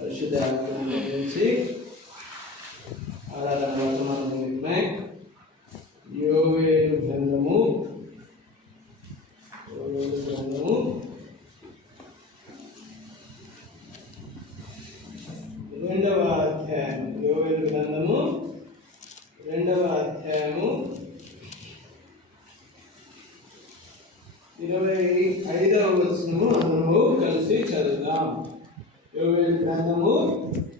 పరిశుద్ధ గురించి ఆరాధన వర్తమానమే యోవేలు గ్రంథము 2వ అధ్యాయం. యోవేలు గ్రంథము 2వ అధ్యాయము 25వ వచనము అందరము కలిసి చదువుదాం. యోవేలు గ్రంథము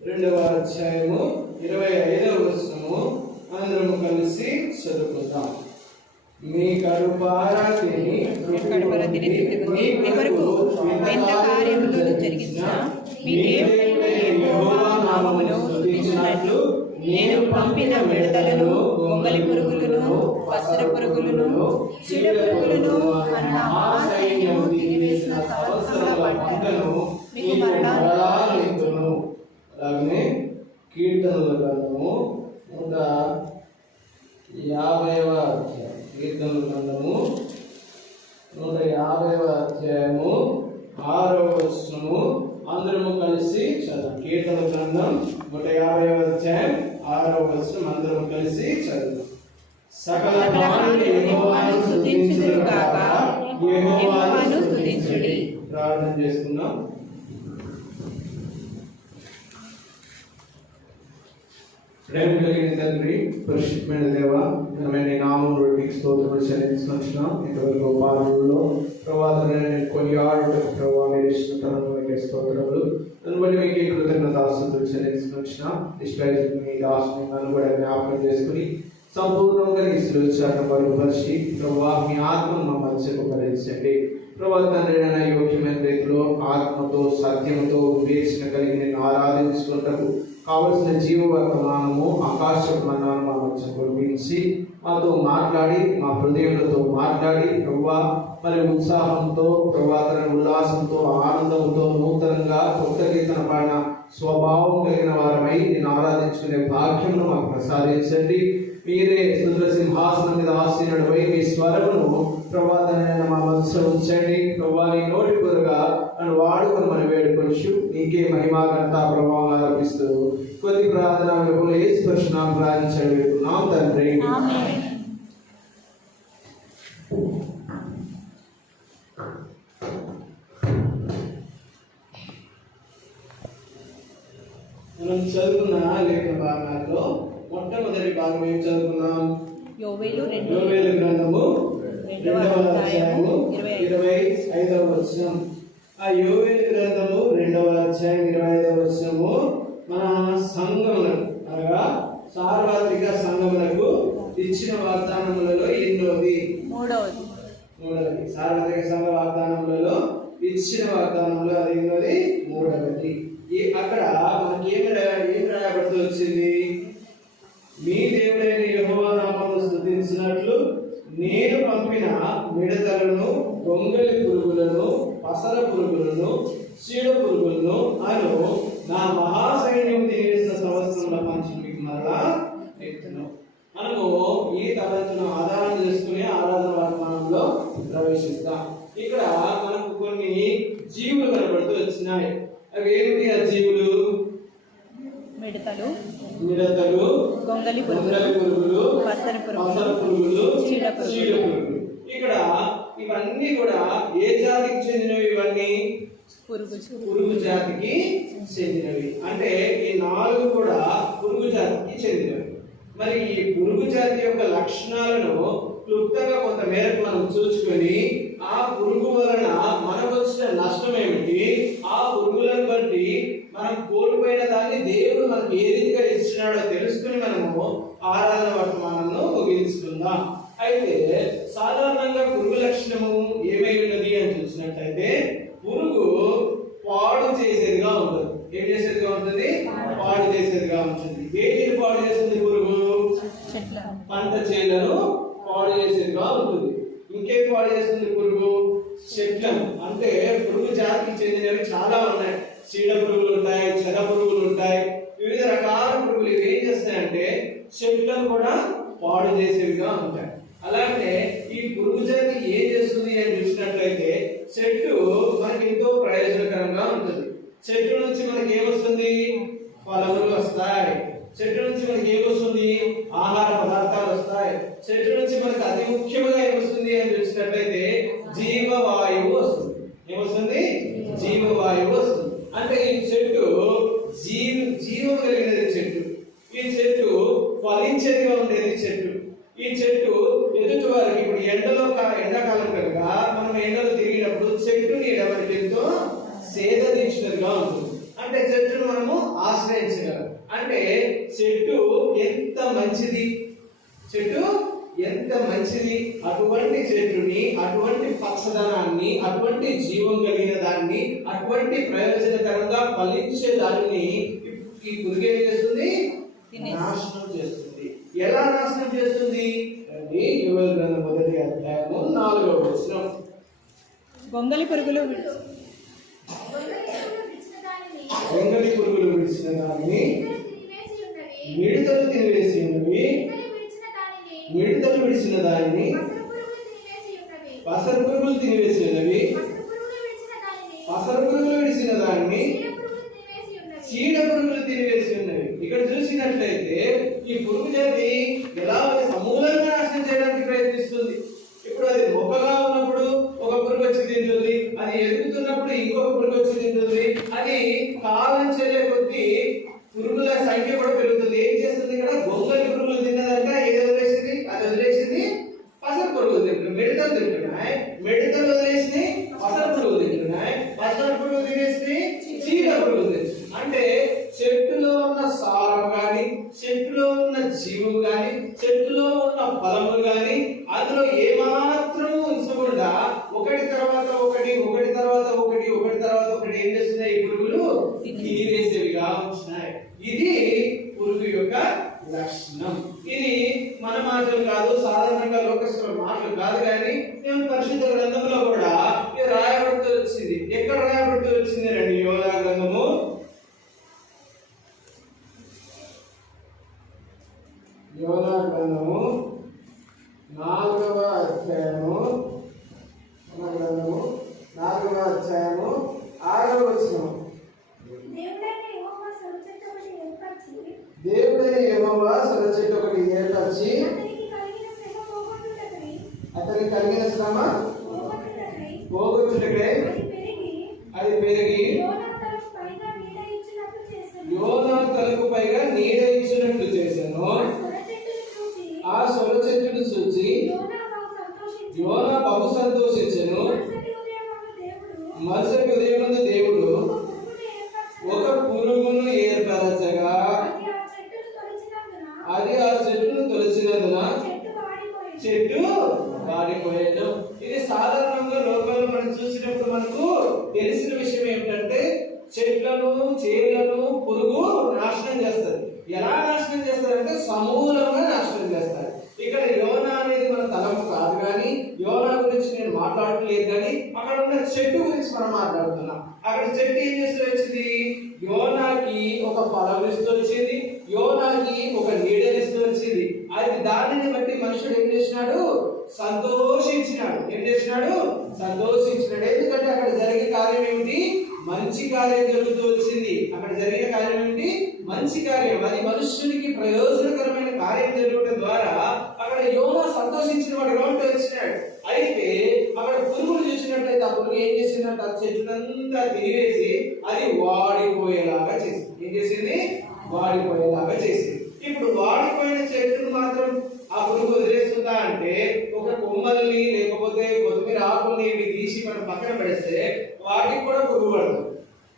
2వ అధ్యాయము 25వ వచనము అందరము కలిసి చదువుకుందాం. మీ కడుపారా తిని మీ కొరకు ఎంత కార్యములను జరిగించిన మీ దేవుడైన యెహోవా నామమును స్తుతించినట్లు నేను పంపిన మిడతలను, గొంగలి పురుగులను, పసర పురుగులను, చీడ పురుగులను అన్న మహాసైన్యము తినివేసిన సంవత్సరాల పంటను మీకు మరణాలను. అలాగనే కీర్తనల గ్రంథము 150వ అధ్యాయం. కీర్తనల గ్రంథము 150వ అధ్యాయము 6వ వచనము అందరము కలిసి చదువు. కీర్తన గ్రంథం 150వ అధ్యాయం 6వ వచనం అందరము కలిసి చదువు. సకల మానవులు యెహోవాను స్తుతించుదురు గాక, యెహోవాను స్తుతించుడి. ప్రార్థన చేసుకుందాం. ప్రేమ కలిగిన తండ్రి, పరిశుద్ధమైన దేవ, ఘనమైన నామం నీకు స్తోత్రములు చెల్లించుకుంటున్నాం. ఇంతవరకు పాలనలో ప్రవాదన కొనియాడుటకు ప్రభావ మీరు ఇచ్చిన తరుణంలో స్తోత్రములు. దాన్ని బట్టి మీకు కృతజ్ఞతాస్తుతులు చెల్లించుకుంటున్నాం. ఇష్టం మీ దాసుని నన్ను కూడా జ్ఞాపకం చేసుకుని సంపూర్ణంగా నీ సురక్షను బలపరిచి ప్రభావ మీ ఆత్మను మా మనసుకు భరించండి. ప్రభావ తండ్రి యోగ్యమైన రీతిలో ఆత్మతో సత్యంతో వివేచన కలిగి నేను ఆరాధించుకుంటకు కావలసిన జీవవర్తమానము ఆకాశపు మన్నాను మా మధ్య కురిపించి మాతో మాట్లాడి మా హృదయంతో మాట్లాడి ప్రభా మరి ఉత్సాహంతో ప్రభాతన ఉల్లాసంతో ఆనందంతో నూతనంగా కొత్త కీర్తన పాడిన స్వభావం కలిగిన వారమై నేను ఆరాధించుకునే భాగ్యమును మాకు ప్రసాదించండి. మీరే స్తుతుల సింహాసనం మీద ఆసీనుడై మీ స్వరమును ప్రభాతనైన మా మనసులో ఉంచండి. ప్రభా నీ నోటి కొరగా నన్ను వాడుకొని మనం వేడుకొచ్చు. నీకే మహిమా ఘనత ప్రభావం ఆరోపిస్తూ కొద్ది ప్రార్థన స్పర్శన ప్రార్థించండి వేడుకున్నాం తండ్రి. మనం చదువుకున్న లేఖన భాగాల్లో మొట్టమొదటి భాగం ఏం చదువుకున్నాం? యోవేలు గ్రంథము 2వ అధ్యాయము 25వ వచనం. ఆ యోవేలు గ్రంథము 2వ అధ్యాయం 25వ వచనము మన సంఘములకు అనగా సార్వత్రిక సంఘములకు ఇచ్చిన వాగ్దానములలో ఎన్నోది? మూడవది. సార్వత్రిక సంఘ వాగ్దానములలో ఇచ్చిన వాగ్దానములు అది ఎన్నోది? మూడవది. అక్కడ మనకి ఏం రాయబడుతూ వచ్చింది? మీ దేవుడైన యెహోవా నామమును స్తుతించినట్లు నేను పంపిన మిడతలను, గొంగలి పురుగులను, పసర పురుగులను, చీడ పురుగులను అను నా మహాసైన్యం తినేసిన సంవత్సరంలో పంచి మీకు మరలా ఎత్తును. మనము ఈ తరగతును ఆధారం చేసుకుని ఆరాధన వర్తమానంలో ప్రవేశిస్తాం. ఇక్కడ మనకు కొన్ని జీవులు కనబడుతూ వచ్చినాయి. అవి ఏమిటి ఆ జీవులు? మిడతలు, గొంగలి పురుగులు, పసర పురుగులు, చీడ పురుగులు. ఇక్కడ ఇవన్నీ కూడా ఏ జాతికి చెందినవి? ఇవన్నీ పురుగు జాతికి చెందినవి. అంటే ఈ 4 కూడా పురుగు జాతికి చెందినవి. మరి ఈ పురుగు జాతి యొక్క లక్షణాలను క్లుప్తంగా కొంత మేరకు మనం చూసుకొని ఆ పురుగు వలన మనకు వచ్చిన నష్టం ఏమిటి, ఆ పురుగులను బట్టి మనం కోల్పోయిన దాన్ని దేవుడు మనకు ఏ రీతిగా ఇచ్చినాడో తెలుసుకుని మనము ఆరాధన వర్తమానంలో ముగించుకుందాం. అయితే సాధారణంగా పురుగు లక్షణము ఏమై ఉన్నది అని చూసినట్లయితే పురుగు పాడు చేసేదిగా ఉంటుంది. ఏం చేసేదిగా ఉంటుంది? పాడు చేసేదిగా ఉంటుంది. వేటిని పాడు చేస్తుంది పురుగు? పంట చేలను పాడు చేసేదిగా ఉంటుంది. ఇంకేం పాడు చేస్తుంది పురుగు? చెట్లను. అంటే పురుగు జాతికి చెందినవి చాలా ఉన్నాయి. చీడ పురుగులు ఉంటాయి, చెద పురుగులు ఉంటాయి, వివిధ రకాల పురుగులు. ఇవి ఏం చేస్తాయంటే చెట్లను కూడా పాడు చేసేవిగా ఉంటాయి. అలాగే ఈ పురుగు జాతి ఏం చేస్తుంది అని చూసినట్లయితే చెట్టు మనకి ఎంతో ప్రయోజనకరంగా ఉంటుంది. చెట్టు నుంచి మనకి ఏమొస్తుంది? ఫలములు వస్తాయి. చెట్టు నుంచి మనకి ఏమొస్తుంది? ఆహార పదార్థాలు వస్తాయి. చెట్టు నుంచి మనకి అతి ముఖ్యంగా ఏమొస్తుంది అని చూసినట్లయితే జీవవాయువు వస్తుంది. ఏమొస్తుంది? జీవవాయువు వస్తుంది. అంటే ఈ చెట్టు జీవం కలిగినది చెట్టు. ఈ చెట్టు ఫలించేదిగా ఉండేది చెట్టు. ఈ చెట్టు ఎదుటి వారికి ఇప్పుడు ఎండాకాలం కనుక మనం ఎండలో తిరిగినప్పుడు చెట్టు నీడ మనకి ఎంతో సేద తీర్చినదిగా ఉంటుంది. అంటే చెట్టును మనము ఆశ్రయించగలం. అంటే చెట్టు ఎంత మంచిది, చెట్టు ఎంత మంచిది. అటువంటి చెట్టుని, అటువంటి పచ్చదనాన్ని, అటువంటి జీవం కలిగిన దాన్ని, అటువంటి ప్రయోజనకరంగా ఫలించే దానిని ఈ పురుగు ఏం చేస్తుంది? నాశనం చేస్తుంది. ఎలా నాశనం చేస్తుంది? యోవేలు గ్రంథం 1వ అధ్యాయము 4వ వచనం. గొంగలి పురుగులు విడిచిన దానిని మిడతలు తినివేసి ఉన్నవి. మిడతలు విడిచిన దానిని పసర పురుగులు తినివేసి ఉన్నవి. పసర పురుగులు విడిచిన దాన్ని చీడ పురుగులు తినివేసి ఉన్నవి. ఇక్కడ చూసినట్లయితే ఈ పురుగు జాతి ఎలా సమూలంగా నాశనం చేయడానికి ప్రయత్నిస్తుంది. ఇప్పుడు అది మొక్కగా ఉన్నప్పుడు ఒక పురుగు వచ్చి తింటుంది, అది ఎదుగుతున్నప్పుడు ఇంకొక పురుగు వచ్చి తింటుంది. అది కాలం చెల్లే కొద్దీ పురుగుల సంఖ్య కూడా పెరుగుతుంది. ఏం చేస్తుంది? ఇక్కడ గొంగలి పురుగులు తిన్నదంట ఏది వదిలేసింది? అది వదిలేసింది పసర పురుగులు తింటుంది. మిడతలు తింటున్నాయి, మిడతలు వదిలేసి పసర పురుగులు తింటున్నాయి, పసర పురుగులు తినేసి చీడ పురుగులు తింటున్నాయి. అంటే చెట్టులో ఉన్న సారం గాని, చెట్టులో ఉన్న జీవం గాని, చెట్టులో ఉన్న ఫలములు గాని అందులో ఏమాత్రం ఉంచకుండా ఒకటి తర్వాత ఒకటి, ఒకటి తర్వాత ఒకటి, ఒకటి తర్వాత ఒకటి ఏం చేస్తున్నాయి? ఈ పురుగులు తినివేసేవిగా ఉంటున్నాయి. ఇది పురుగు యొక్క లక్షణం. ఇది మన మాటలు కాదు, సాధారణంగా లోకస్తుల మాటలు కాదు, కానీ మేము పరిశుద్ధ గ్రంథంలో కూడా ఇది రాయబడుతూ వచ్చింది. ఎక్కడ రాయబడుతూ వచ్చింది రండి? యోనా గ్రంథము 4వ అధ్యాయము 6వ వచనం. దేవుడైన యెహోవా సొర చెట్టు ఒకటి ఏర్పరిచి అతనికి కలిగిన శ్రమ పోగొట్టుటకై అది పెరిగి యోనా తలకు పైగా నీడ ఇచ్చినట్లు చేశాను. ఆ సొర చెట్టును చూచి యోనా బహు సంతోషించెను. మరుసటి ఉదయం దేవుడు ఒక పురుగును ఏర్పరచగా అది ఆ చెట్టును తొలచినందున చెట్టు వాడిపోయాడు. ఇది సాధారణంగా లోకంలో మనం చూసినప్పుడు మనకు తెలిసిన విషయం ఏమిటంటే చెట్లను, చేలను పురుగు నాశనం చేస్తారు. ఎలా నాశనం చేస్తారంటే సమూలంగా నాశనం చేస్తారు. ఇక్కడ యోనా అనేది మన తలంపు కాదు, కానీ యోనా గురించి నేను మాట్లాడలేదు, కానీ అక్కడ ఉన్న చెట్టు గురించి మనం మాట్లాడుతున్నాం. అక్కడ చెట్టు ఏం చేస్తూ వచ్చింది? యోనాకి ఒక ఫలం ఇస్తూ వచ్చింది, యోనాకి ఒక నీడనిస్తూ వచ్చింది. అది దానిని బట్టి మనుషుడు ఏం చేసినాడు? సంతోషించినాడు. ఏం చేసినాడు? సంతోషించినాడు. ఎందుకంటే అక్కడ జరిగే కార్యం ఏమిటి? మంచి కార్యం జరుగుతూ వచ్చింది. అక్కడ జరిగిన కార్యం ఏమిటి? మంచి కార్యం. అది మనుష్యునికి ప్రయోజనకరమైన కార్యం జరగడం ద్వారా అక్కడ యోనా సంతోషించిన వాడు ఉంటూ వచ్చినాడు. అయితే అక్కడ పురుగులు చూసినట్లయితే ఆ పురుగు ఏం చేసిందంటే ఆ చెట్టునంతా తిరిగేసి అది వాడిపోయేలాగా చేసింది. ఏం చేసింది? వాడిపోయేలాగా చేసింది. ఇప్పుడు వాడిపోయిన చెట్టును మాత్రం ఆ పురుగు వదిలేస్తుందా అంటే ఒక కొమ్మల్ని లేకపోతే కొత్తిమీర ఆకుల్ని ఇవి తీసి మనం పక్కన పెడితే వాటికి కూడా పురుగు పడుతుంది.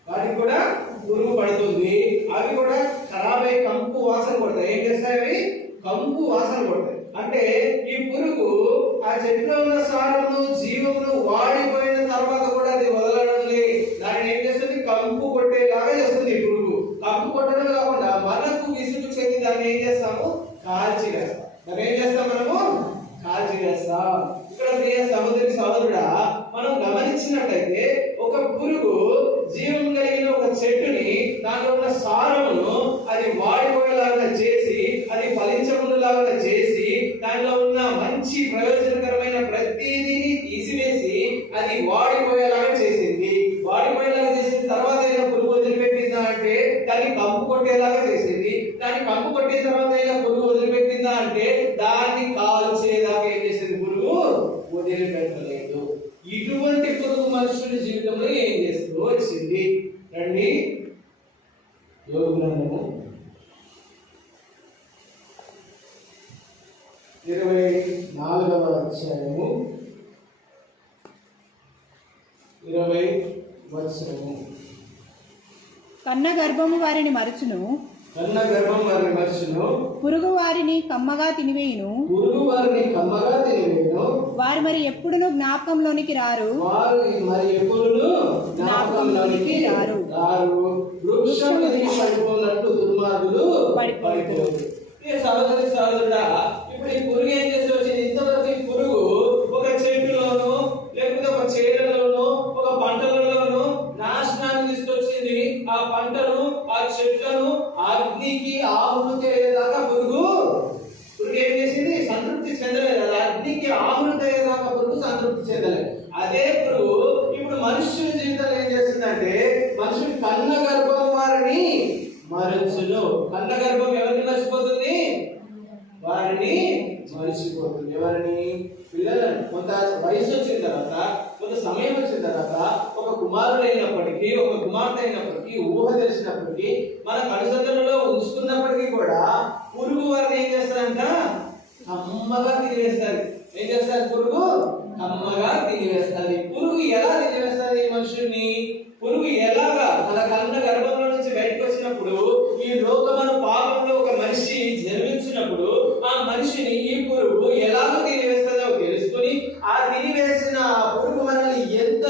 వాటికి కూడా పురుగు పడుతుంది. అవి కూడా ఖరాబ్ అయి కంపు వాసన కొడతాయి. ఏం చేస్తాయి? అవి కంపు వాసన కొడతాయి. అంటే ఈ పురుగు ఆ చెట్టులో ఉన్న సారము, జీవమును వాడిపోయిన తర్వాత కూడా అది వదలడం లేదు. దాన్ని ఏం చేస్తుంది? కంపు కొట్టేలాగా చేస్తుంది. ఈ పురుగు కంపు కొట్టడం కాకుండా మనకు విసుగు చెంది దాన్ని ఏం చేస్తాము? కాల్చి వేస్తాం. దాన్ని ఏం చేస్తాం? మనము కాల్చి వేస్తాం. ఇక్కడ ప్రియ సహోదరి సహోదరుడా, మనం గమనించినట్లయితే ఒక పురుగు జీవం కలిగిన ఒక చెట్టుని, దాంట్లో ఉన్న సారమును అది వాడిపోయేలాగా చేసి, అది ఫలించకుండా చేసి, దానిలో ఉన్న మంచి ప్రయోజనకరమైన ప్రతిదీని తీసివేసి అది వాడిపోయేలాగా చేసింది. వాడిపోయేలాగా చేసిన తర్వాత పురుగు అంటే దాన్ని కంపు కొట్టేలాగా చేసేది. దాన్ని కంపు కొట్టిన తర్వాత అయినా పురుగు వదిలిపెట్టిందా అంటే దాన్ని కాల్చేదాకా ఏం చేసేది? పురుగు వదిలిపెట్టలేదు. ఇటువంటి పురుగు మనుషుల జీవితంలో ఏం చేస్తూ వచ్చింది? రండి, యోబు గ్రంథము 24వ అధ్యాయము 20వ వచనము. కన్న గర్భము వారిని మరచును, కన్న గర్భం వారిని మరచును, పురుగు వారిని కమ్మగా తినివేయును, పురుగు వారిని కమ్మగా తినివేయును, వారు మరి ఎప్పుడును జ్ఞాపకంలోనికి రారు, వారు మరి ఎప్పుడును జ్ఞాపకంలోనికి రారు. వృక్షం ఎదిగి పడిపోయినట్లు దుర్మార్గులు పడిపోరు. ఈ సహోదరి సహోదరుడా, ఇప్పుడు ఈ పురుగు ఏం చేసి వచ్చింది? ఇంతవరకు ఈ పురుగు ఒక చెట్టులోను లేకపోతే ఒక చేలలోను ఒక పంటలలోను నాశనాన్ని తీసుకొచ్చింది. ఆ పంటను ఆ చెట్లను అగ్నికి ఆహుతి అయ్యేదాకా పురుగు ఏం చేసింది? సంతృప్తి చెందలేదు. అది అగ్నికి ఆహుతి అయ్యేదాకా పురుగు సంతృప్తి చెందలేదు. అదే పురుగు ఇప్పుడు మనుషుల జీవితంలో ఏం చేస్తుందంటే మనుషులు కన్న గర్భం వారిని మరచును. కన్న గర్భం ఎవరిని మర్చిపోతుంది? వారిని మరిచిపోతుంది. ఎవరిని? పిల్లలను. కొంత వయసు వచ్చిన తర్వాత, కొంత సమయం వచ్చిన తర్వాత, ఒక కుమారుడు అయినప్పటికీ ఒక కుమార్తె అయినప్పటికీ, ఊహ తెలిసినప్పటికీ, మన కనుసంధనలో ఉంచుకున్నప్పటికీ కూడా పురుగు వారిని ఏం చేస్తారంట? కమ్మగా తినివేస్తారు. ఏం చేస్తారు? పురుగు కమ్మగా తినివేస్తుంది. పురుగు ఎలా తినివేస్తుంది మనుషుల్ని? పురుగు ఎలాగా తన కన్న గర్భంలో నుంచి బయటకు వచ్చినప్పుడు, ఈ లోకమైన పాపంలో ఒక మనిషి జన్మించినప్పుడు ఆ మనిషిని ఈ పురుగు ఎలాగో తినివేస్తుందో తెలుసుకొని, ఆ తినివేసిన పురుగు మనల్ని ఎంత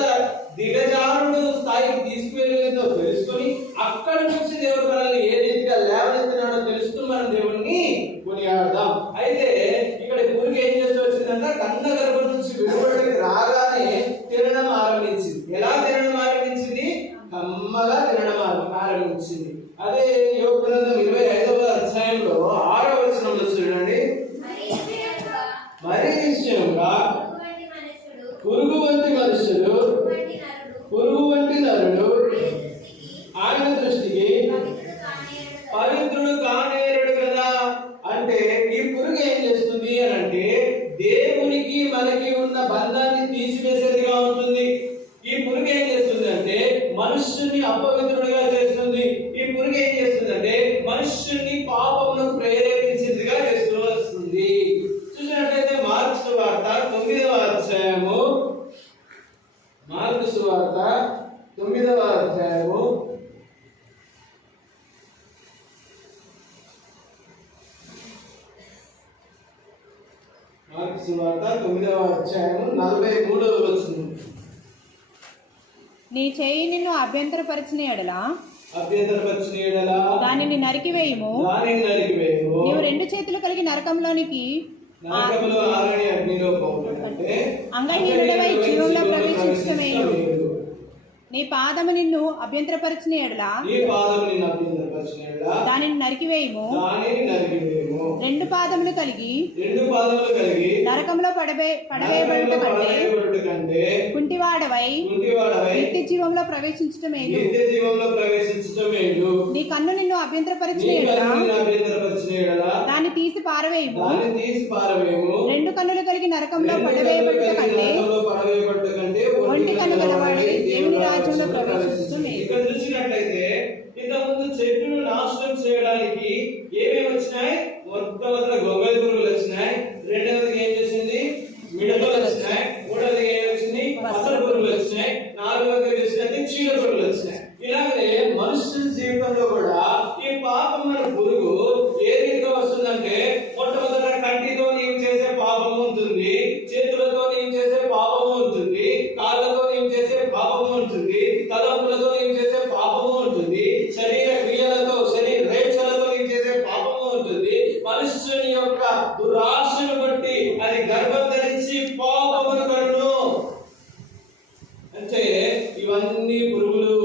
దిగజారుడు స్థాయికి తీసుకువెళ్ళేదో తెలుసుకొని, అక్కడి నుంచి దేవుడు మనల్ని ఏ రీతిగా లేవనెత్తినాడో తెలుసుకుని మనం దేవుడిని కొనియాడదాం. అయితే ఇక్కడ పురుగు ఏం చేస్తూ వచ్చిందంటే కన్న గర్భం నుంచి విడుదలకి రాగానే తినడం ఆరంభించింది. ఎలా తినడం ఆరంభించింది? కమ్మగా తినడం ఆరంభించింది. అదే యోబు గ్రంథం 25వ అధ్యాయంలో 6వ వచనంలో చూడండి. మరి నిశ్చయంగా పురుగు వంటి మనుషుడు, పురుగు వంటి నరుడు ఆయన దృష్టికి పవిత్రుడు కానేరుడు కదా. అంటే ఈ పురుగు ఏం చేస్తుంది అని అంటే దేవునికి మనకి ఉన్న బంధాన్ని తీసివేసేదిగా ఉంటుంది. ఈ పురుగు ఏం చేస్తుంది అంటే మనుష్యుని అపవిత్రుడిగా చేస్తుంది. ఈ పురుగు ఏం చేస్తుంది అంటే మనుష్యుని పాపమును ప్రేరేపించేదిగా చేస్తూ వస్తుంది. చూసినట్లయితే మార్కు సువార్త 9వ అధ్యాయము, మార్కు సువార్త 9వ అధ్యాయము 9వ అధ్యాయము 43వ వచనం. నీ చేయి నిన్ను అభ్యంతరపరిచిన ఎడల దానిని నరికివేయము, నీవు 2 చేతులు కలిగి నరకంలోనికి అంగహీనుడవై జీవంలో ప్రవేశించటమేను. నీ పాదము నిన్ను అభ్యంతరపరిచిన ఎడల దానిని నరికివేయము, 2 పాదములు కలిగి నరకంలో పడవేయబడుట కంటే కుంటివాడవై నిత్య జీవంలో ప్రవేశించటమేను. నీ కన్ను నిన్ను అభ్యంతరపరిచిన ఎడల దాన్ని తీసి పారవేయము, 2 కన్నులు కలిగి నరకంలో పడవేయబడుట కంటే ఒంటి కన్ను గలవాడై దేవుని రాజ్యంలో ప్రవేశించటమేను. ఇక్కడ చూసినట్లయితే ఇంతకుముందు చెట్టును నాశనం చేయడానికి ఏమేమి వచ్చినాయి? మొట్టమొదటి గొంగళి పురుగులు వచ్చినాయి. రెండవది ఏం చేసింది? మిడతలు వచ్చినాయి. మూడవది ఏం వచ్చింది? పసర పురుగులు వచ్చినాయి. నాలుగవది వచ్చినది చీడ పురుగులు వచ్చినాయి. ఇలాగే మనుషుల జీవితంలో కూడా ఈ పాపమైన పురుగు ఏ రీతిగా వస్తుందంటే మొట్టమొదట కంటితో నీవు చేసే పాపము ఉంటుంది, చేతులతో నీవు చేసే పాపము ఉంటుంది, కాళ్ళతో నీవు చేసే పాపము ఉంటుంది, తలంపులతో నీవు చేసే పాపము ఉంటుంది, శరీర క్రియలతో శరీరేచ్ఛలతో నీవు చేసే పాపము ఉంటుంది. మనుష్యుని యొక్క దురాశను బట్టి అది గర్భం ధరించి పాపమును కడును. అంటే ఇవన్నీ పురుగులు.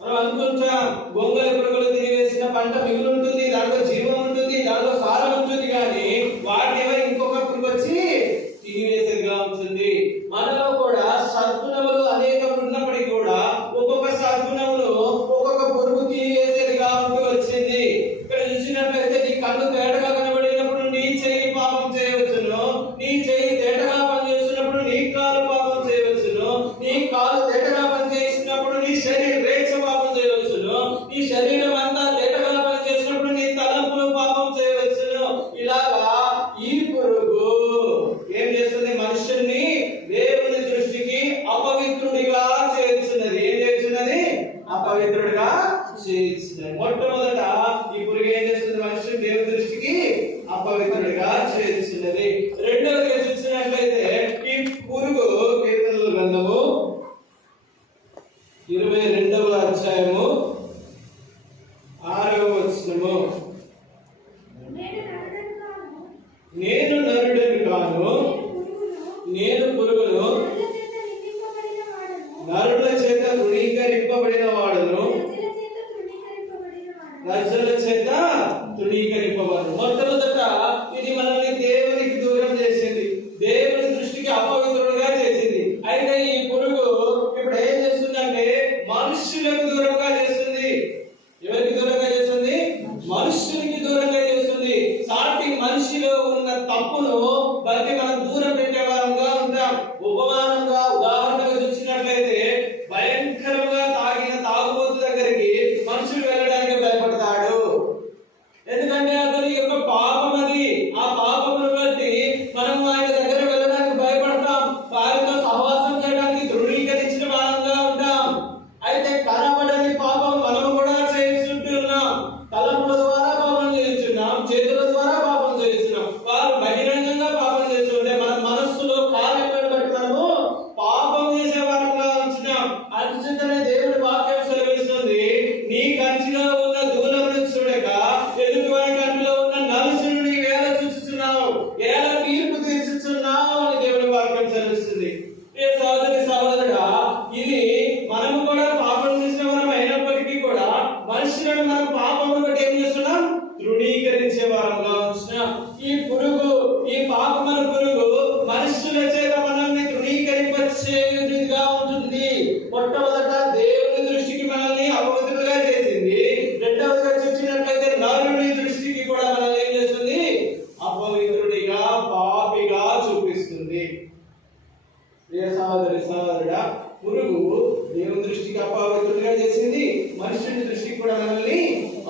మనం అనుకుంటాం గొంగళి పురుగులు తినివేసిన పంట మిగులు ఉంటుంది, దాంట్లో జీవం ఉంటుంది, దాంట్లో సారం ఉంటుంది, కానీ వాటిని ఇంకొక పురుగు వచ్చి తినివేసేదిగా ఉంటుంది. మనలో కూడా సద్గుణములు అనేక ఉన్నప్పటికీ కూడా ఒక్కొక్క సద్గుణమును ఒక్కొక్క పురుగు తినివేసి ఈ శరీరం అంతా తేటగా పని చేసినప్పుడు నీ తలంపులు పాపం చేయవచ్చును. ఇలాగా ఈ పురుగు ఏం చేస్తుంది? మనుషుల్ని దేవుని దృష్టికి అపవిత్రుడిగా చేర్చున్నది. ఏం చేస్తున్నది? అపవిత్రుడిగా చేర్చున్నది. మొట్టమొదట ఈ పురుగు ఏం చేస్తుంది? మనుషుని దేవుని దృష్టికి అపవిత్రుడిగా చేర్చున్నది. రెండవదిగా చూసినట్లయితే ఈ పురుగు కీర్తనల గ్రంథము 22వ అధ్యాయము 6వ వచనము, నేను నరుడను కాను, నేను పురుగును, నరుల చేత తృణీకరింపబడిన వాడును, ప్రజల చేత తృణీకరింపబడు. మొట్టమొదట ఇది మనల్ని దేవునికి దూరం చేసింది, దేవుని దృష్టికి అపవిత్రుడుగా చేసింది. అయితే ఈ పురుగు ఇప్పుడు ఏం చేస్తుందంటే మనుషులకు దూరంగా చేస్తుంది. ఎవరికి దూరంగా చేస్తుంది? మనుషునికి దూరంగా చేస్తుంది. సాటి మనిషిలో ఉన్న తప్పును బట్టి మనం దూరం పెట్టేవారంగా ఉంటాం. ఉపమానంగా ఉదాహరణగా చూసినట్లయితే భయంకరంగా తాగిన తాగుబోతు దగ్గరికి మనుషులు వెళ్ళడానికి భయపడతాడు. ఎందుకంటే అతని యొక్క పాపం అది. ఆ పాపమును బట్టి మనం ఆయన దగ్గర వెళ్ళడానికి భయపడతాం. వారితో సహవాసం చేయడానికి ధృవీకరించిన వారంగా ఉంటాం. అయితే కనబడని పాపం మనం కూడా చేస్తుంటున్నాం. తలముల ద్వారా పాపం చేస్తున్నాం, చేతుల ద్వారా పాపం చేస్తున్నాం. వారు బహిరంగంగా పాపం చేస్తుంటే మన మనస్సులో కార్యములను బట్టి మనము పాపం చేసే వారంగా ఉంటున్నాం. అందుచేతనే దేవుడి వాక్యం సెలవిస్తుంది, నీ కంచిలో ఉన్న దూలమును చూడక ఎదుటి వారి కంటిలో ఉన్న నలుసును నీ వేళ చూస్తున్నావు, ఏల తీర్పు తీర్చుతున్నావు అని దేవుడి వాక్యం సెలవిస్తుంది. ఏ సహోదరి సహోదరుడా, ఇది మనము కూడా పాపం చేసిన వారం అయినప్పటికీ కూడా మనుషులను మనం పాపమును బట్టి ఏం చేస్తున్నాం? తృణీకరించే వారంగా ఉంటున్నాం. ఈ పురుగు, ఈ పాపమైన పురుగు మనుషుల చేత మనల్ని తృణీకరింపచేయుడిగా ఉంటుంది. మొట్టమొదట దేవుని దృష్టికి మనల్ని అపవిత్రులుగా చేసింది. రెండవదిగా చూసినట్లయితే నరుని దృష్టికి కూడా మనల్ని ఏం చేస్తుంది? అపవిత్రుడిగా, పాపిగా చూపిస్తుంది. ప్రియ సహోదరి సహోదరుడా, పురుగు దేవుని దృష్టికి అపవిత్రుడిగా చేసింది, మనుషుని దృష్టికి కూడా మనల్ని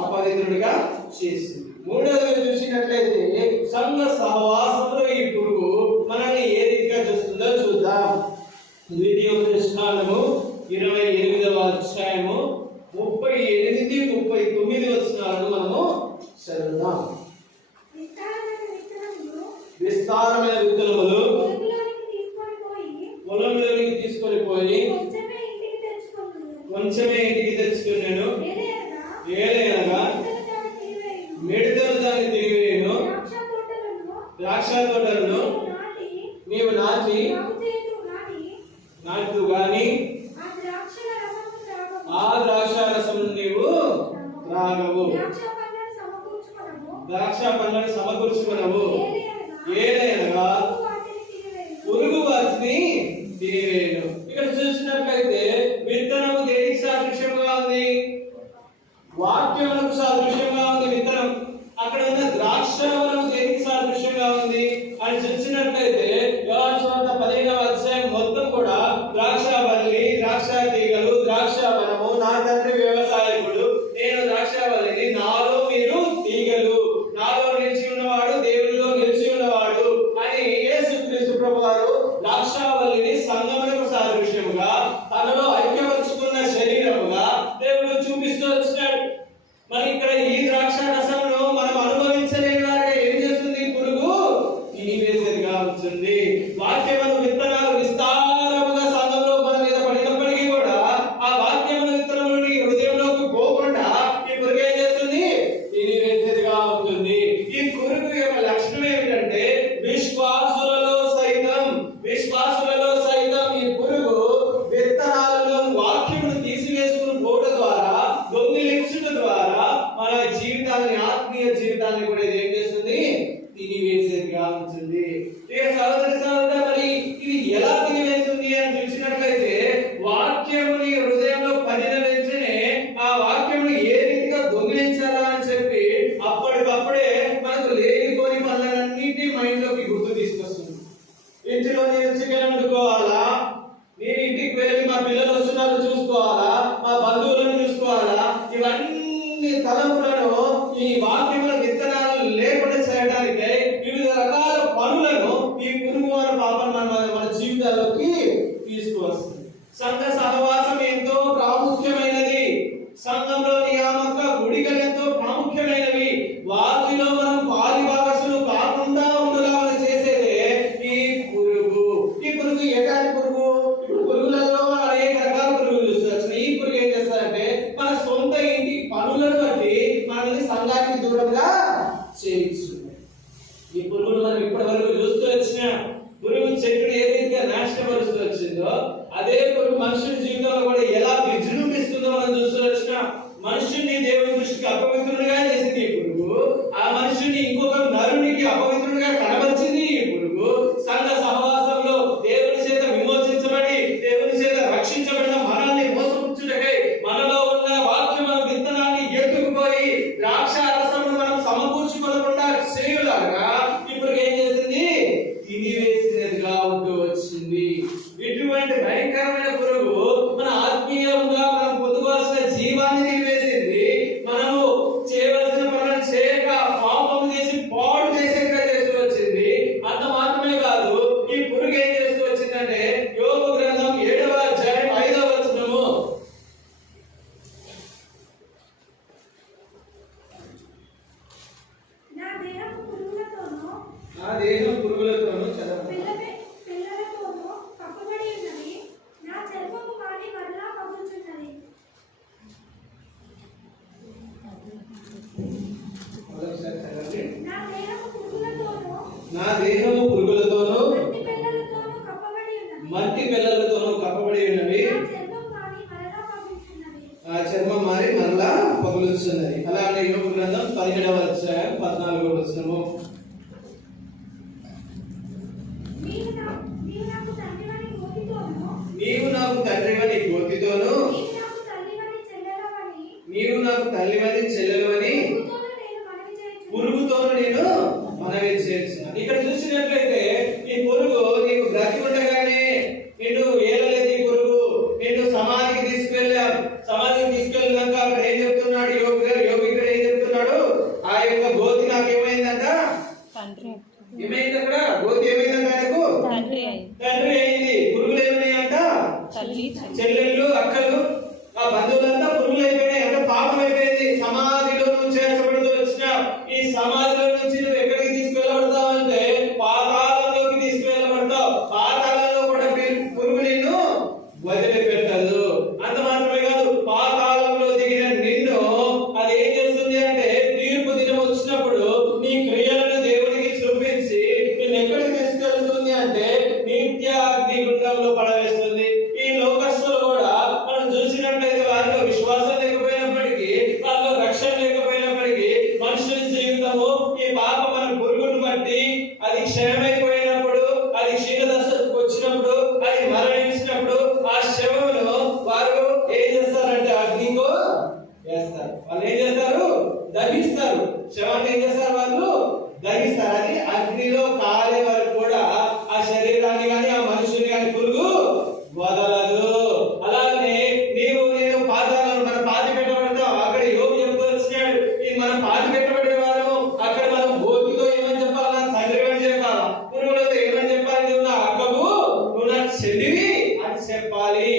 అపవిత్రుడిగా చేసింది. మూడవదిగా చూసినట్లయితే సంఘ సహవాసంలో ఈ పురుగు మనల్ని ఏ రీతిగా చూస్తుందో చూద్దాం. ద్వితీయోపదేశకాండము 28వ అధ్యాయము 38, 39 వచనాలను మనము చదువుదాం. విస్తారమైన విత్తనములు పొలంలోనికి తీసుకొని పోయి కొంచెమే ఇంటికి తెచ్చుకున్నాను. ఏలైనగా మిడతలు దాన్ని తిరిగివేయును. ద్రాక్ష తోటలను నీవు నాటు గాని ఆ ద్రాక్ష రసము నీవు త్రాగవు. ద్రాక్ష పండ్లను సమకూర్చుకునవు. ఏలైనగా పురుగు వాటిని తినివేయును. ఇక్కడ చూసినట్లయితే విత్తనము దేనికి సాదృశ్యంగా ఉంది? వాక్యములకు సాదృశ్యంగా ఉంది విత్తనం. అక్కడ ఉన్న ద్రాక్షవనం దేనికి సాదృశ్యంగా ఉంది అని చూసినట్లయితే యోహాను సువార్త 15వ అధ్యాయం మొత్తం కూడా ద్రాక్షవల్లి, ద్రాక్ష తీగలు, ద్రాక్షవనము, నా తండ్రి వ్యవసాయకుడు, నేను ద్రాక్షవల్లిని, నాలో మీరు తీగలు, నాలో నిలిచి ఉన్నవాడు దేవునిలో నిలిచి ఉన్నవాడు అని యేసుక్రీస్తు ప్రభువారు ద్రాక్షవల్లిని సంగములకు సాదృశ్యముగా తనలో ఐక్యపరుచుకున్న శరీరముగా దేవుడు చూపిస్తూ వచ్చినాడు. మరి ఇక్కడ ఈ ద్రాక్ష రసమును మనం అనుభవించలేని వారిగా ఏం చేస్తుంది? పురుగు తినివేసేదిగా ఉంటుంది. వాక్యమును విత్తనాలు విస్తారముగా సంఘంలో మన మీద పడినప్పటికీ కూడా ఆ వాక్యమును విత్తనములు నీ హృదయంలోకి పోకుండా ఈ పురుగు ఏం చేస్తుంది? తినివేసేదిగా ఉంటుంది. ఈ పురుగు యొక్క లక్షణం ఏమిటంటే విశ్వాసులలో సైతం ఈ పురుగు విత్తనాలను వాక్యమును తీసివేసుకుని పోవడం ద్వారా, దొంగిలించుట ద్వారా మన జీవితాన్ని, ఆత్మీయ జీవితాన్ని కూడా ఇది ఏం చేస్తుంది? తినివేసేదిగా ఉంటుంది. ఇక సహోదరి సహోదరుడా, మరి ఇది ఎలా తినివేస్తుంది అని చూసినట్లయితే వాక్యముని హృదయంలో పడిన వెంటనే ఆ వాక్యముని ఏ రీతిగా దొంగిలించాలా అని చెప్పి అప్పటికప్పుడే మనకు లేనిపోని పనులన్నింటినీ మైండ్ లోకి గుర్తు తీసుకొస్తుంది. ఇంటిలో నేను చికెన్ వండుకోవాలా, నేను ఇంటికి వెళ్ళి మా పిల్లలు వస్తున్నారు చూసుకోవాలా, మా బంధువులను చూసుకోవాలా, ఇవన్నీ తలంపులను ఈ వాక్యముల విత్తనాలు లేకుండా చేయడానికి వివిధ రకాల పనులను ఈ పురుగు మన పాపం మన జీవితాల్లోకి తీసుకువస్తుంది. సంఘ సహవాసం ఎంతో ప్రాముఖ్యమైనది. సంఘంలో నియామక గుడికలు ఎంతో ప్రాముఖ్యమైనవి. వాటిలో మనం పాలిభాగస్సులు కాకుండా ఉండేలా చేసేదే ఈ పురుగు. ఈ పురుగు ఎలాంటి పురుగు? ఇప్పుడు పురుగులలో అనేక రకాల పురుగులు చూస్తారు. ఈ పురుగు ఏం చేస్తారంటే మన సొంత ఇంటి పనులను బట్టి మనల్ని సంఘానికి దూరంగా చేయిస్తుంది. ఈ పురుగులు మనం ఇప్పటి వరకు చూస్తూ వచ్చిన పురుగు చెట్టును ఏ రీతిగా నాశనపరుస్తూ వచ్చిందో అదే పురుగు మనుషుల జీవితంలో కూడా ఎలా విజృంభిస్తుందో మనం చూస్తూ వచ్చిన మనుషుని దేవుని దృష్టికి అపవిత్రుడిగా చేసింది ఈ పురుగు. ఆ మనుషుని ఇంకొక నరునికి అపవిత్రుడిగా కనబరిచింది ఈ పురుగు. సంఘ సహవాసంలో దేవుని చేత విమోచించబడి దేవుని చేత రక్షించబడిన మనల్ని మోసపుచ్చుటకై మనలో ఉన్న వాక్యము విత్తనాన్ని ఎత్తుకుపోయి ద్రాక్ష రసమును మనం సమకూర్చుకోకుండా చేయులాగా ఇప్పుడు ఏం చేసింది? తినివేసినదిగా ఉంటూ వచ్చింది. ఇటువంటి భయంకరమైన పురుగు మన ఆత్మీయంగా మనం పొందుకోవాల్సిన జీవాన్ని తినివేసింది. మనము చేయవలసిన పనులను చేయక పాపం చేసి పాడు చేసేట్టుగా చేస్తూ వచ్చింది. అంత మాత్రమే కాదు, ఈ పురుగు ఏం చేస్తూ వచ్చిందంటే యోబు గ్రంథం 7వ అధ్యాయం 5వ వచనము, నా దేహం పురుగులతోనూ చదవండి. పిల్లలతోనూ కప్పబడి ఉన్నది. నా చర్మము వాడి మరలా పగులుచున్నది. మరొకసారి చదవండి. నా దేహము పురుగులతోనూ మట్టి పిల్లలతోనూ కప్పబడి ఉన్నవి. నా చర్మం వాడి మరలా పగులుచున్నది. ఆ చర్మం మారి మరలా పగులుచున్నది. అలానే యోబు గ్రంథం 17వ అధ్యాయం 14వ వచనము, నీవు నాకు తండ్రివని గోతితోనూ నీవు నాకు తల్లివని చెల్లెలవని పురుగుతోను నేను మనవి చేస్తున్నాను. ఇక్కడ చూసినట్లయితే ఈ పురుగు నీకు బ్రతి ఉండగానే నిన్ను ఏలలేదు. ఈ పురుగు నిన్ను సమాధికి తీసుకెళ్ళాక అక్కడ ఏం చెప్తున్నాడు యోగి గారు? యోగి ఇక్కడ ఏం చెప్తున్నాడు? ఆ యొక్క గోతి నాకు ఏమైందంట? ఏమైంది? అక్కడ గోతి ఏమైందంట? ఆయనకు తండ్రి అయింది. పురుగులు ఏమైనాయంట? చెల్లెళ్ళు, అక్కలు, ఆ బంధువులంతా పురుగులు అయిపోయినాయి. అంటే పాపం అయిపోయింది. సమాధిలో నువ్వు చేర్చబడుతూ వచ్చిన ఈ సమాధిలో నుంచి నువ్వు ఎక్కడికి తీసుకెళ్ళబడతావు అంటే పాతాళంలోకి తీసుకువెళ్ళబడతావు. పాతాళంలో కూడా పురుగు నిన్ను వదిలిపెట్టదు. అంత మాత్రమే కాదు, పాతాళంలో దిగిన నిన్ను అది ఏం చేస్తుంది అంటే తీర్పు దినం వచ్చినప్పుడు నీ క్రియలను దేవునికి చూపించి నిన్ను ఎక్కడికి తీసుకెళ్తుంది అంటే నిత్య అగ్నిగుండంలో పడవేస్తుంది. ఈ లోకస్తులు కూడా మనం చూసినట్లయితే వారిలో విశ్వాసం లేకపోయినప్పటికీ, వారిలో రక్షణ లేకపోయినప్పటికీ, మనుషుల జీవితము ఈ పాప మన పురుగును బట్టి అది క్షయమైపోయినప్పుడు, అది క్షీణదశకు వచ్చినప్పుడు, అది మరణించినప్పుడు ఆ శవమును వారు ఏం చేస్తారంటే అగ్నికో వేస్తారు. వాళ్ళు ఏం చేస్తారు? దహిస్తారు. శవాన్ని ఏం చేస్తారు? వాళ్ళు దహిస్తారు. అది అగ్నిలో కాలే వరకు కూడా ఆ శరీరాన్ని కానీ ఆ మనుషుని కానీ పురుగు వదలదు. అలానే నీవు నేను పాతాలను మనం పాతి పెట్టబడతాం. అక్కడ యోగు చెప్తూ వచ్చినాడు, ఇది మనం పాతి పెట్టబడే వారు. అక్కడ మనం గోతితో ఏమని చెప్పాలా? తండ్రి అని చెప్పాలా? పురుగులతో ఏమని చెప్పాలి? నువ్వు నా అక్కవు, నువ్వు నా చెల్లివి అని చెప్పాలి.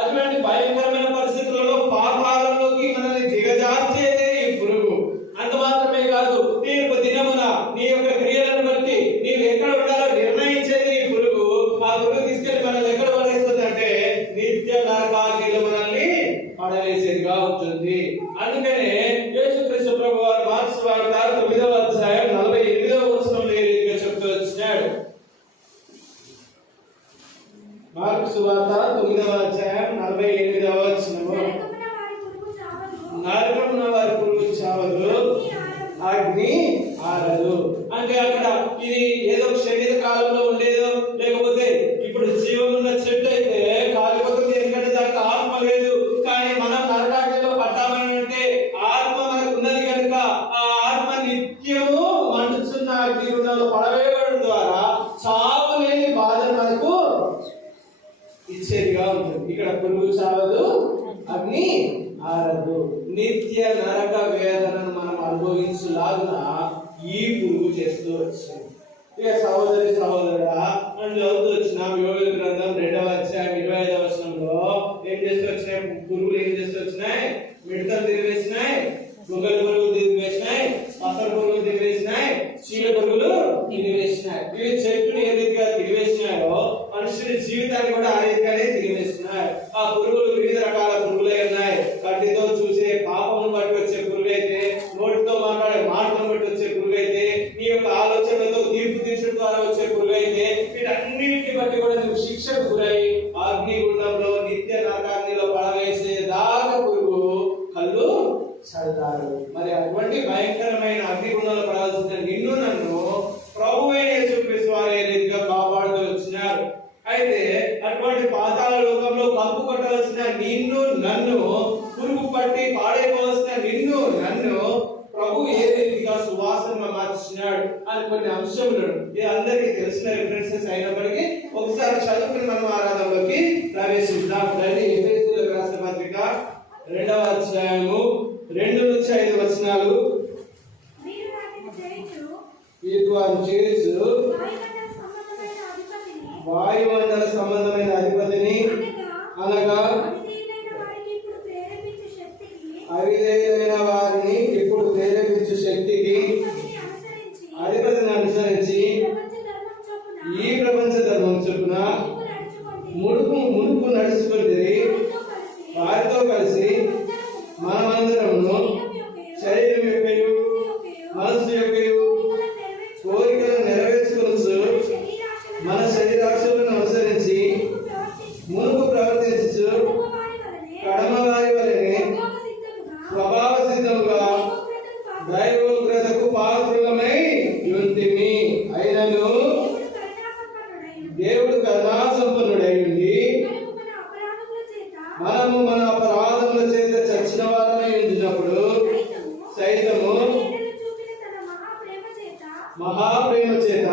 అటువంటి భయంకరమైన పరిస్థితులలో పాతాళంలోకి మనల్ని దిగజార్చేదే ఈ పురుగు. అంత మాత్రమే కాదు, తీర్పు దినమున నీ యొక్క క్రియలను బట్టి నీవు ఎక్కడ ఉండాలో నిర్ణయించేది ఈ పురుగు. ఆ పురుగు తీసుకెళ్లి మనల్ని ఎక్కడ పడేస్తుంది అంటే నిత్య నరకాగ్నిలో మనల్ని పడవేసేదిగా ఉంటుంది. అందుకనే యేసుక్రీస్తు ప్రభు వారు మార్క్స్ వార్త 9వ అధ్యాయం 48వ వచనంలో ఏ రీతిగా చెప్తూ వచ్చినాడు. మార్క్స్ వార్త 9వ అధ్యాయం 48వ వచనము, నరకమున వారి పురుగు చావదు, అగ్ని ఆరదు. అంటే అక్కడ ఇది ఏదో శరీర కాలంలో ఉండేదో, లేకపోతే ఇప్పుడు జీవం ఉన్న చెట్టు అయితే కాలిపోతుంది. ఎందుకంటే దానికి ఆత్మ లేదు. కానీ మనం నరకాగ్నిలో పడ్డామని అంటే ఆత్మ మనకు ఉన్నది కనుక ఆ ఆత్మ నిత్యము మండుచున్న అగ్నిగుండంలో పడవేయడం ద్వారా చావు లేని బాధను మనకు ఇచ్చేదిగా ఉంటుంది. ఇక్కడ పురుగు చావదు, అగ్ని ఆరదు. నీ నిత్య నరక వేదనను మనం అనుభవించులాగున ఈ పురుగు చేస్తూ వచ్చింది. ఇక సహోదరి సహోదరుడా, మనం చదువుతూ వచ్చినాం యోగుల గ్రంథం 2వ అధ్యాయం 25వ వచనంలో ఏం చేస్తూ వచ్చినాయి? పురుగులు ఏం చేస్తూ వచ్చినాయి? మిడతలు తిరిగేసినాయి, గొంగళి పురుగులు తిరిగేసినాయి, పసర పురుగులు తిరిగేసినాయి, చీడ పురుగులు తిరిగేసినాయి. ఇవి చెట్టుని ఏ రీతిగా తిరిగేసినాయో మనుషుని జీవితాన్ని కూడా ఆ రీతిగానే తిరిగేస్తున్నాయి. ఆ పురుగులు వివిధ రకాల పురుగులే ఉన్నాయి. కంటితో చూసే పాపమును బట్టి వచ్చే పురుగైతే, నోటితో మాట్లాడే మాటలను బట్టి వచ్చే పురుగైతే, నీ యొక్క ఆలోచనలతో తీర్పు తీర్చడం ద్వారా వచ్చే పురుగైతే, వీటన్నిటిని బట్టి కూడా నువ్వు శిక్షకు గురై అగ్నిగుండంలో నిత్య నరకాగ్నిలో పడవేసే దాకా పురుగు కళ్ళు చల్లారు. మరి అటువంటి భయంకరమైన అగ్నిగుండంలో పడాల్సిన నిన్ను నన్ను ప్రభువైన యేసుక్రీస్తు వారు ఏ రీతిగా కాపాడుతూ వచ్చినారు. అయితే అటువంటి పాతాళ లోకంలో కంపు కొట్టవలసిన నిన్ను నన్ను, పురుగు పట్టి పాడైపోవలసిన నిన్ను నన్ను ప్రభు ఏ రీతిగా సువాసన మార్చినాడు అని కొన్ని అంశములు ఇది అందరికీ తెలిసిన రిఫరెన్సెస్ అయినప్పటికీ ఒకసారి చదువుకుని మనం ఆరాధనలోకి ప్రవేశిద్దాం. రండి. ఎఫెసీయులకు రాసిన పత్రిక 2వ అధ్యాయము 2 నుంచి 5 వచనాలు. మీరు వాటిని జయించు, వాయుమండల సంబంధమైన అధిపతిని అనగా అవిధేయులైన వారిని ఇప్పుడు ప్రేరేపించు శక్తికి అధిపతిని అనుసరించి ఈ ప్రపంచ ధర్మం చొప్పున మునుపు నడుచుకుంటే వారితో కలిసి మనమందరము శరీరం యొక్కయు మనసు యొక్కయు కోరికలను నెరవేర్చుకొనుచు మన శరీరాశలను అనుసరించి మునుపు ప్రవర్తించు కడమ వారి వలెనే స్వభావ సిద్ధముగా దైవోగ్రతకు పాత్రులమై యుంటిమి. అయినను దేవుడు కరుణా సంపన్నుడై ఉండి మనము మన అపరాధముల చేత చచ్చిన వారమై ఉండినప్పుడు సైతము మహాప్రేమ చేత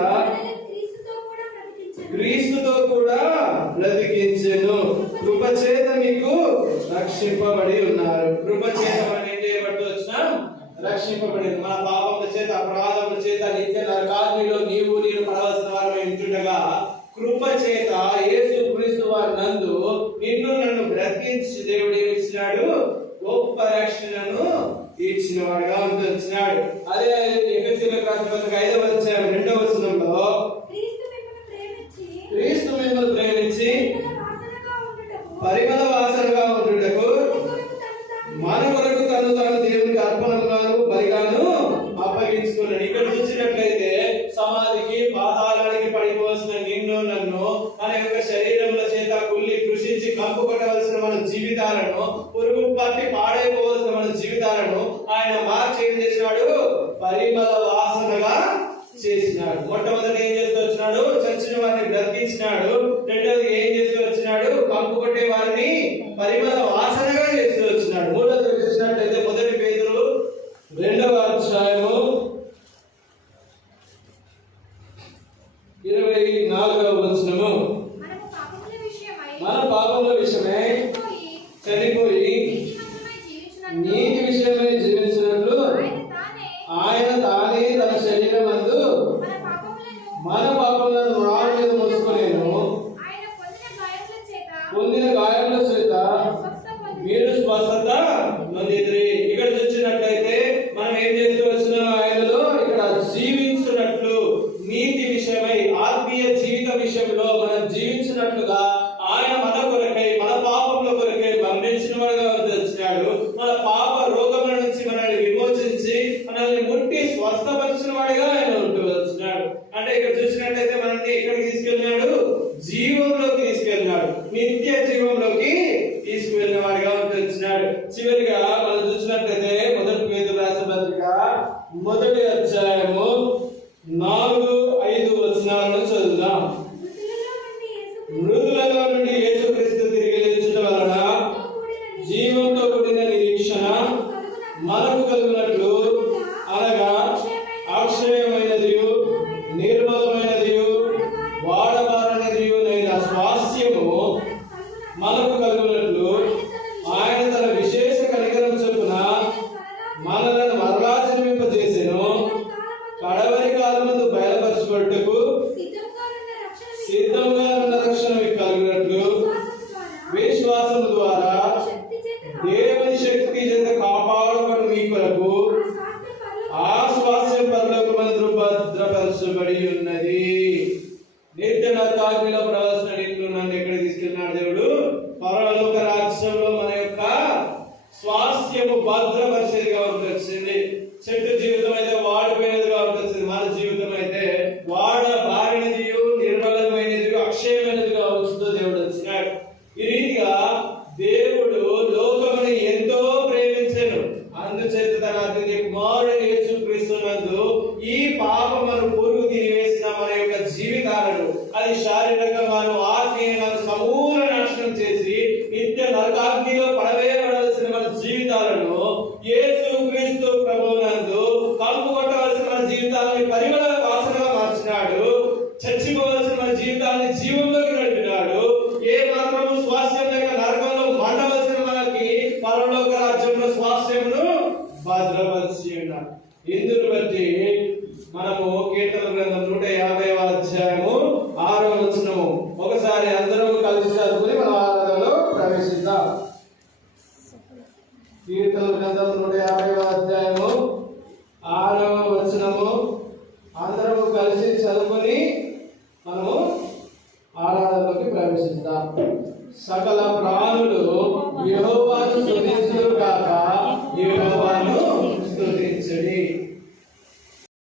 క్రీస్తుతో కూడా బ్రతికించెను. కృప చేత మీకు రక్షింపబడి ఉన్నారు. కృప చేత మనం ఏం చేయబట్టి వచ్చినాం? రక్షింపబడి. మన పాపముల చేత అపరాధముల చేత నిత్య నరకాగ్నిలో నీవు నేను పడవలసిన వారమై ఉంటుండగా కృప చేత యేసు క్రీస్తు వారి నందు నిన్ను నన్ను బ్రతికించి దేవుడు ఏమి ఇచ్చినాడు? గొప్ప రక్షణను ఇచ్చిన వాడుగా వచ్చినాడు. అదే ఎఫెసీయులకు రాసిన పత్రిక 5వ అధ్యాయం 2వ వచనంలో క్రీస్తు మిమ్మల్ని ప్రేమించి పరిమళ వాసనగా ఉండుటకు మన కొరకు తను దేవునికి అర్పణగాను బలిగాను అప్పగించుకున్నాడు. ఇక్కడ చూసినట్లయితే సమాధికి పాతాళానికి పడిపోవలసిన నిన్ను నన్ను మన యొక్క శరీరముల చేత కుళ్ళి కృషించి కంపు కొట్టవలసిన మన జీవితాలను, పురుగు పట్టి పాడైపోవలసిన మన జీవితాలను ఆయన మార్చి ఏం చేసినాడు? పరిమళ వాసనగా చేసినాడు. మొట్టమొదటి ఏం చేస్తూ వచ్చినాడు? చచ్చిన వారిని బ్రతికించినాడు. రెండవది ఏం చేస్తూ వచ్చినాడు? కంపు కొట్టే వారిని పరిమళ వాసనగా చేస్తూ వచ్చినాడు. మూడవది చూసినట్లయితే మొదటి పేతురు 2వ అధ్యాయము 24వ వచనము. మన పాపముల విషయమై చనిపోయి నీతి విషయమై జీవించినట్లు ఆయన తానే తన శరీరమందు మన పాపములను రాళ్ళ మీద మోసుకొనేను. పొందిన గాయాల చేత మీరు స్వస్థత నొందిరి. ఇక్కడ చూసినట్లయితే మనం ఏం చేస్తూ వచ్చినాం? ఆయనలో ఇక్కడ జీవించినట్లు నీతి విషయమై ఆత్మీయ జీవిత విషయంలో మనం జీవించినట్లుగా ఆయన మన కొరకై మన పాపముల కొరకై మరణించిన వాడుగా వచ్చినాడు. మన పాప రోగముల నుంచి మనల్ని విమోచించి మనల్ని ముట్టి స్వస్థపరిచిన వాడిగా ఆయన ఉంటూ వచ్చినాడు. అంటే ఇక్కడ చూసినట్లయితే మనల్ని ఎక్కడికి తీసుకెళ్ళినాడు? జీవంలోకి తీసుకెళ్ళినాడు. నిత్య జీవంలోకి తీసుకువెళ్ళిన వాడిగా ఉంటూ వచ్చినాడు. చివరిగా మనం చూసినట్లయితే మొదటి పేతురు రాసిన పత్రిక 1వ అధ్యాయము 4-5 వచనాలను చదువుదాం. మృతులలో నుండి యేసుక్రీస్తు తిరిగి లేచుట వలన జీవంతో కూడిన నిరీక్షణ మనకు కలుగునట్లు, అనగా అక్షయమైనదియు నిర్మలమైనదియు వాడబారనిదియు నైన స్వాస్థ్యము మనకు కలుగునట్లు ఆయన తన విశేష కనికరం చొప్పున మనలను మరలా జన్మింపజేసెను, కడవరి కాలమందు బయలుపరచబడుటకు సిద్ధంగా ఉన్న రక్షణ మీకు కలిగినట్లు విశ్వాసము ద్వారా దేవుని శక్తి చేత కాపాడబడు మీ కొరకు ఆ స్వాస్థ్యం పరలోకమందు భద్రపరచబడి ఉన్నది. నిత్య నరకాగ్నిలో పడవలసిన నీళ్ళు నన్ను ఎక్కడ తీసుకెళ్ళినాడు దేవుడు? పరలోక రాజ్యంలో మన యొక్క స్వాస్థ్యము భద్రపరిచేదిగా ఉంటుంది. చెట్టు జీవితం అయితే వాడిపోయినదిగా ఉంటుంది, మన జీవితం అయితే బారినది, నిర్మలమైనది, అక్షయమైనదిగా ఉంచుతూ దేవుడు వచ్చినాడు. ఈ రీతిగా దేవుడు లోకముని ఎంతో ప్రేమించెను, అందుచేత తన అతిథి కుమారుడైన యేసుక్రీస్తునందు ఈ పాపమును పురుగు తినివేసిన మన యొక్క జీవితాలను, అది శారీరకంగాను ఆత్మీయంగాను సమూల నాశనం చేసి నిత్య నరకాగ్నిలో పడవేయబడాల్సిన మన జీవితాలను యేసుక్రీస్తు ప్రభువునందు కంపు కొట్టవలసిన మన జీవితాన్ని పరిమళ వాసనగా మార్చినాడు. చచ్చిపోవలసిన మన జీవితాన్ని జీవంలోకి నడిపినాడు. ఏ మాత్రము స్వాస్థ్యం లేక నరకంలో మండవలసిన మనకి పరలోక రాజ్యంలో స్వాస్థ్యమును భద్రపరిచి ఉన్నాడు. ఇందును బట్టి మనము కీర్తన గ్రంథం 150వ అధ్యాయము 6వ వచనము ఒకసారి